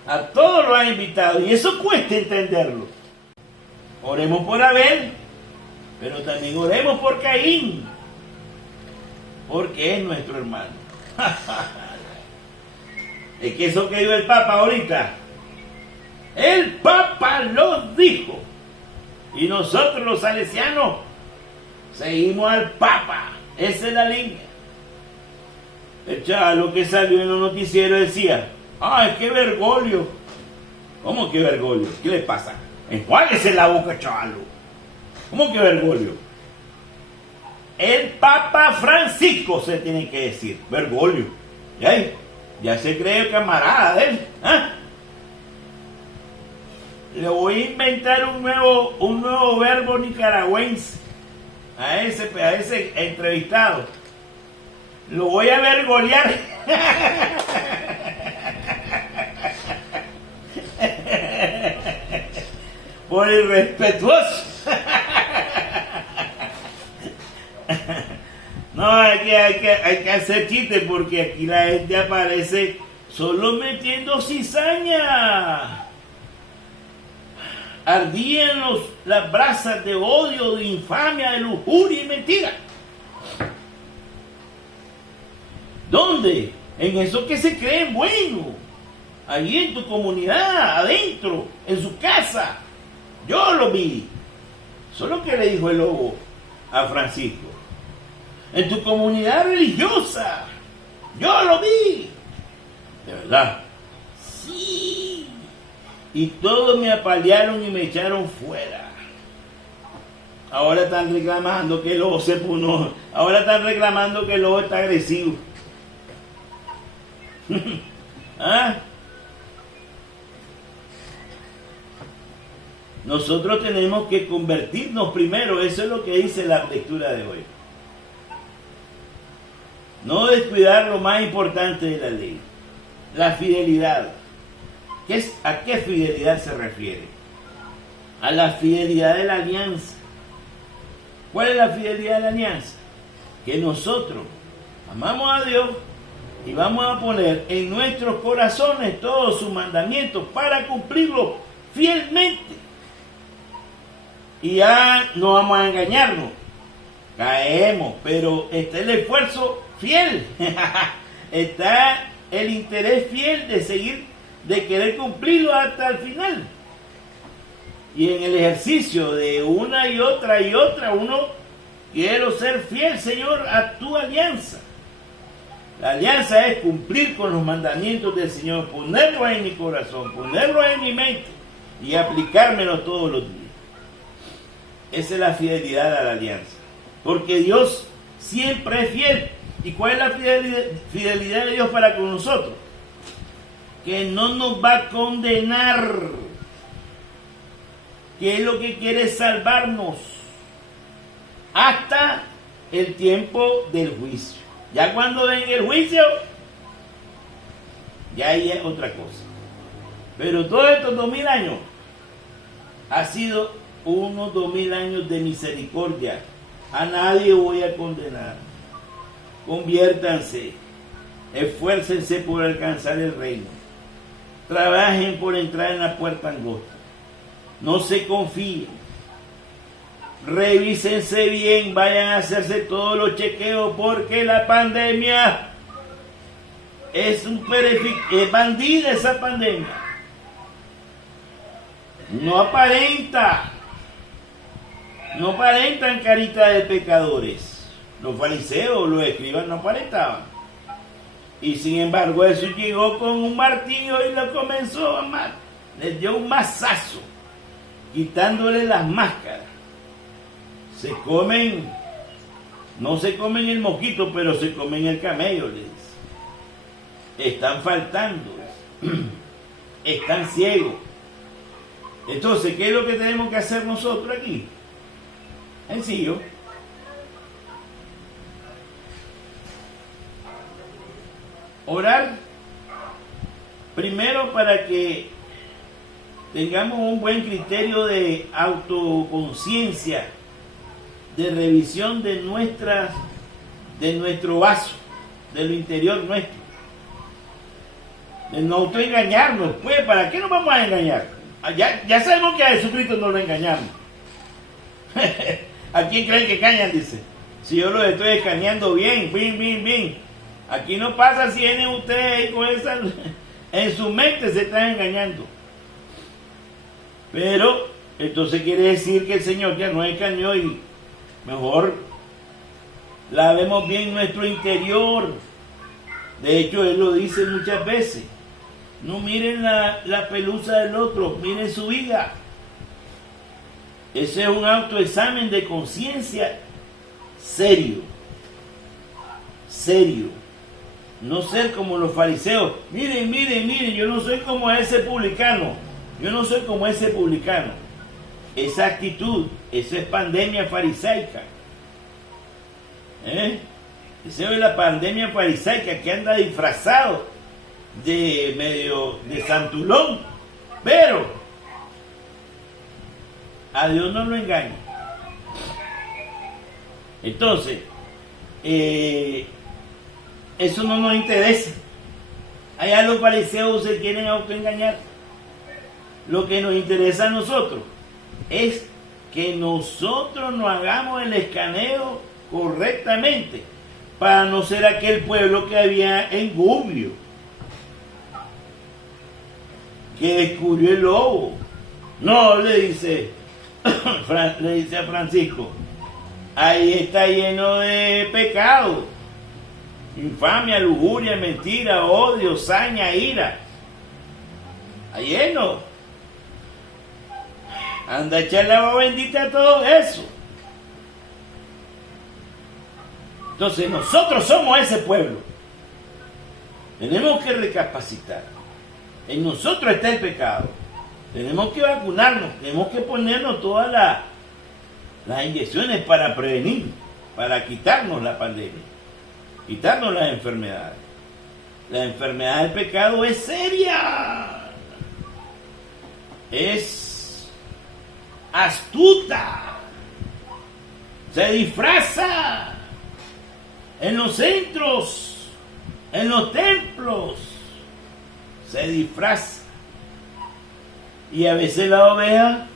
A todos los ha invitado. Y eso cuesta entenderlo. Oremos por Abel, pero también oremos por Caín. Porque es nuestro hermano. Es que eso que dijo el Papa ahorita, el Papa lo dijo. Y nosotros los salesianos seguimos al Papa. Esa es la línea. El chalo que salió en los noticieros decía, ¡ay, qué Bergoglio! ¿Cómo que Bergoglio? ¿Qué le pasa? Enjuáguese la boca, chalo. ¿Cómo que Bergoglio? El Papa Francisco se tiene que decir, Bergoglio. Ya se cree camarada de él. ¿Ah? Le voy a inventar un nuevo verbo nicaragüense a ese entrevistado. Lo voy a vergolear. Por irrespetuoso. No, hay que hacer chistes porque aquí la gente aparece solo metiendo cizaña. ardían las brasas de odio, de infamia, de lujuria y mentira. ¿Dónde? En eso que se creen bueno. Allí en tu comunidad, adentro, en su casa. Yo lo vi. Eso es lo que le dijo el lobo a Francisco. En tu comunidad religiosa. Yo lo vi. De verdad. Sí. Y todos me apalearon y me echaron fuera. Ahora están reclamando que el lobo se punó. Ahora están reclamando que el lobo está agresivo. ¿Ah? Nosotros tenemos que convertirnos primero. Eso es lo que dice la lectura de hoy. No descuidar lo más importante de la ley. La fidelidad. ¿A qué fidelidad se refiere? A la fidelidad de la alianza. ¿Cuál es la fidelidad de la alianza? Que nosotros amamos a Dios y vamos a poner en nuestros corazones todos sus mandamientos para cumplirlos fielmente. Y ya no vamos a engañarnos. Caemos, pero está el esfuerzo fiel. Está el interés fiel de seguir, de querer cumplirlo hasta el final. Y en el ejercicio de una y otra, uno quiero ser fiel, Señor, a tu alianza. La alianza es cumplir con los mandamientos del Señor, ponerlos en mi corazón, ponerlos en mi mente y aplicármelos todos los días. Esa es la fidelidad a la alianza. Porque Dios siempre es fiel. ¿Y cuál es la fidelidad de Dios para con nosotros? Que no nos va a condenar. Que es lo que quiere salvarnos. Hasta el tiempo del juicio. Ya cuando venga el juicio, ya ahí es otra cosa. Pero todos estos 2000 años ha sido unos 2000 años de misericordia. A nadie voy a condenar. Conviértanse, esfuércense por alcanzar el reino. Trabajen por entrar en la puerta angosta. No se confíen. Revísense bien, vayan a hacerse todos los chequeos porque la pandemia es bandida esa pandemia. No aparentan carita de pecadores. Los fariseos, los escribas no aparentaban. Y sin embargo eso llegó con un martillo y lo comenzó a matar. Les dio un mazazo, quitándole las máscaras. No se comen el mosquito, pero se comen el camello, les dice. Están faltando, están ciegos. Entonces, ¿qué es lo que tenemos que hacer nosotros aquí? Sencillo. Orar primero para que tengamos un buen criterio de autoconciencia, de revisión de nuestro vaso, de lo interior nuestro, de no autoengañarnos. Pues, ¿para qué nos vamos a engañar? Ya sabemos que a Jesucristo no lo engañamos. ¿A quién creen que engañan? Dice. Si yo los estoy escaneando bien. Aquí no pasa si vienen ustedes ahí con esa... En su mente se están engañando. Pero, entonces quiere decir que el Señor ya nos engañó y mejor lavemos bien nuestro interior. De hecho, Él lo dice muchas veces. No miren la pelusa del otro, miren su vida. Ese es un autoexamen de conciencia serio. No ser como los fariseos. Miren, yo no soy como ese publicano. Esa actitud, eso es pandemia farisaica. Esa es la pandemia farisaica que anda disfrazado de medio de santulón. Pero a Dios no lo engaña. Entonces, eso no nos interesa. Allá los fariseos se quieren autoengañar. Lo que nos interesa a nosotros es que nosotros nos hagamos el escaneo correctamente para no ser aquel pueblo que había en Gubbio, que descubrió el lobo. No, le dice a Francisco, ahí está lleno de pecado, infamia, lujuria, mentira, odio, saña, ira. Está lleno. Anda a echar la agua bendita a todo eso. Entonces nosotros somos ese pueblo. Tenemos que recapacitar. En nosotros está el pecado. Tenemos que vacunarnos, tenemos que ponernos todas las inyecciones para prevenir, para quitarnos la pandemia, quitarnos las enfermedades. La enfermedad del pecado es seria, es astuta, se disfraza en los centros, en los templos, se disfraza. Y a veces la oveja,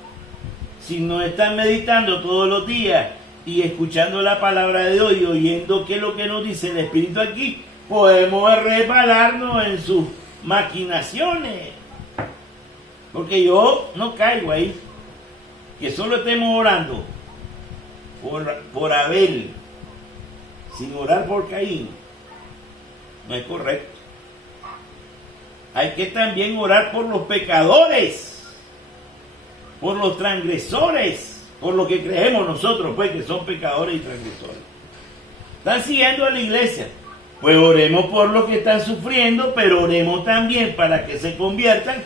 si no están meditando todos los días y escuchando la palabra de Dios y oyendo qué es lo que nos dice el Espíritu aquí, podemos resbalarnos en sus maquinaciones. Porque yo no caigo ahí. Que solo estemos orando por Abel, sin orar por Caín, no es correcto. Hay que también orar por los pecadores, por los transgresores, por lo que creemos nosotros, pues, que son pecadores y transgresores. Están siguiendo a la iglesia, pues oremos por los que están sufriendo, pero oremos también para que se conviertan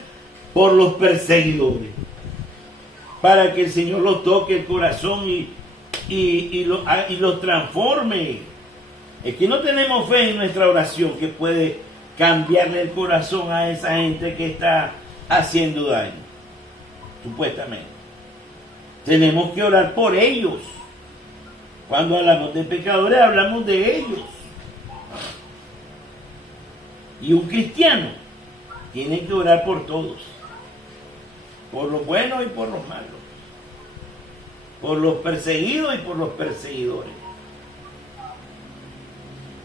por los perseguidores, para que el Señor los toque el corazón y los transforme. Es que no tenemos fe en nuestra oración que puede cambiarle el corazón a esa gente que está haciendo daño, supuestamente. Tenemos que orar por ellos. Cuando hablamos de pecadores, hablamos de ellos. Y un cristiano tiene que orar por todos, por los buenos y por los malos, por los perseguidos y por los perseguidores.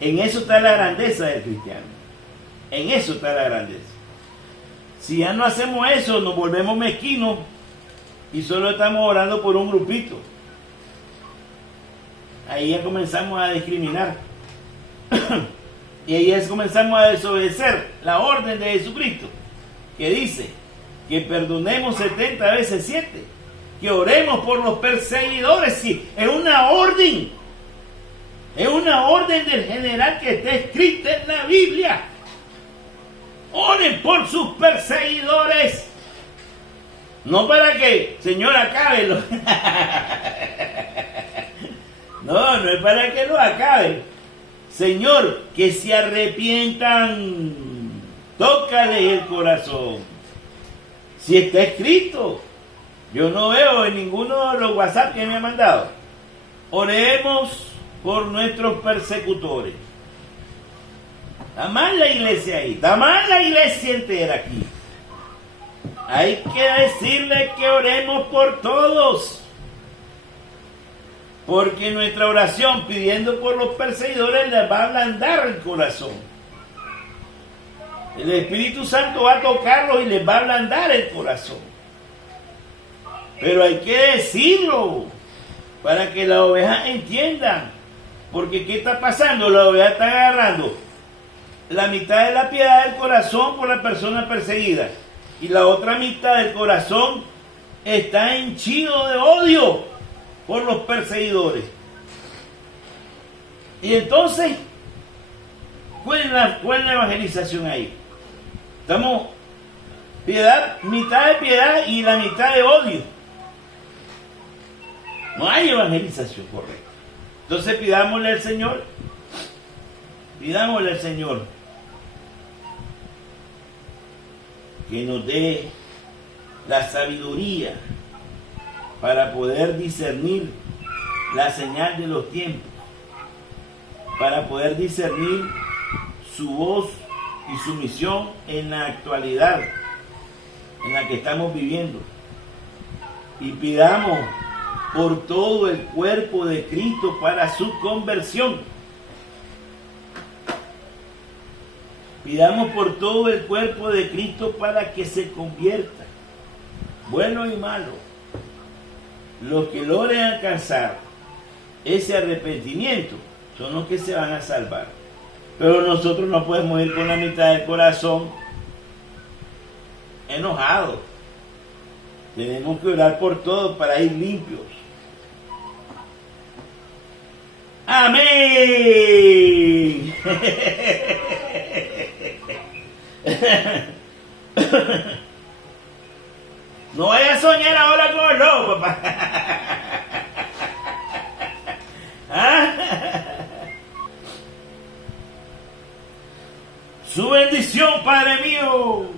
En eso está la grandeza del cristiano. En eso está la grandeza. Si ya no hacemos eso, nos volvemos mezquinos y solo estamos orando por un grupito. Ahí ya comenzamos a discriminar. Y ahí ya comenzamos a desobedecer la orden de Jesucristo, que dice que perdonemos 70 veces 7, que oremos por los perseguidores. Sí, es una orden. Es una orden del general que está escrita en la Biblia. Oren por sus perseguidores. No para que, Señor, acábelo. No, no es para que lo acabe. Señor, que se arrepientan. Tócale el corazón. Si está escrito. Yo no veo en ninguno de los WhatsApp que me han mandado. Oremos por nuestros persecutores. Está mal la iglesia ahí, está mal la iglesia entera aquí. Hay que decirle que oremos por todos, porque nuestra oración pidiendo por los perseguidores les va a ablandar el corazón. El Espíritu Santo va a tocarlos y les va a ablandar el corazón. Pero hay que decirlo para que las ovejas entiendan. Porque ¿qué está pasando? La oveja está agarrando la mitad de la piedad del corazón por la persona perseguida y la otra mitad del corazón está henchido de odio por los perseguidores. Y entonces, ¿cuál es la evangelización ahí? Estamos piedad, mitad de piedad y la mitad de odio. No hay evangelización correcta. Entonces pidámosle al Señor que nos dé la sabiduría para poder discernir la señal de los tiempos, para poder discernir su voz y su misión en la actualidad en la que estamos viviendo. y pidamos por todo el cuerpo de Cristo para su conversión. Pidamos por todo el cuerpo de Cristo para que se convierta, bueno y malo. Los que logren alcanzar ese arrepentimiento son los que se van a salvar. Pero nosotros no podemos ir con la mitad del corazón enojados. Tenemos que orar por todos para ir limpios. Amén. No vaya a soñar ahora con el lobo, papá. ¿Ah? Su bendición, Padre mío.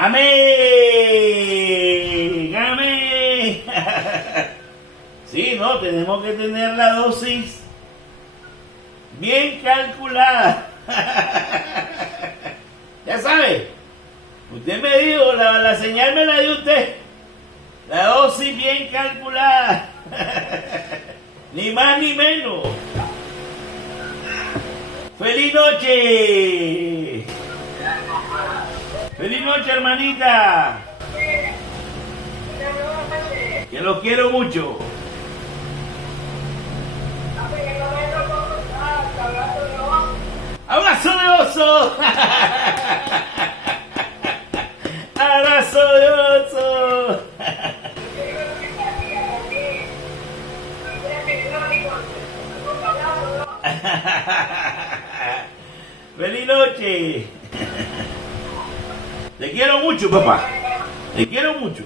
Amén, amén. Sí, no, tenemos que tener la dosis bien calculada. Ya sabe, usted me dijo, la señal me la dio usted. La dosis bien calculada. Ni más ni menos. ¡Feliz noche! ¡Feliz noche, hermanita! Que los quiero mucho. ¡Abrazo de oso! ¡Abrazo de oso! ¡Feliz noche! Te quiero mucho, papá. Te quiero mucho.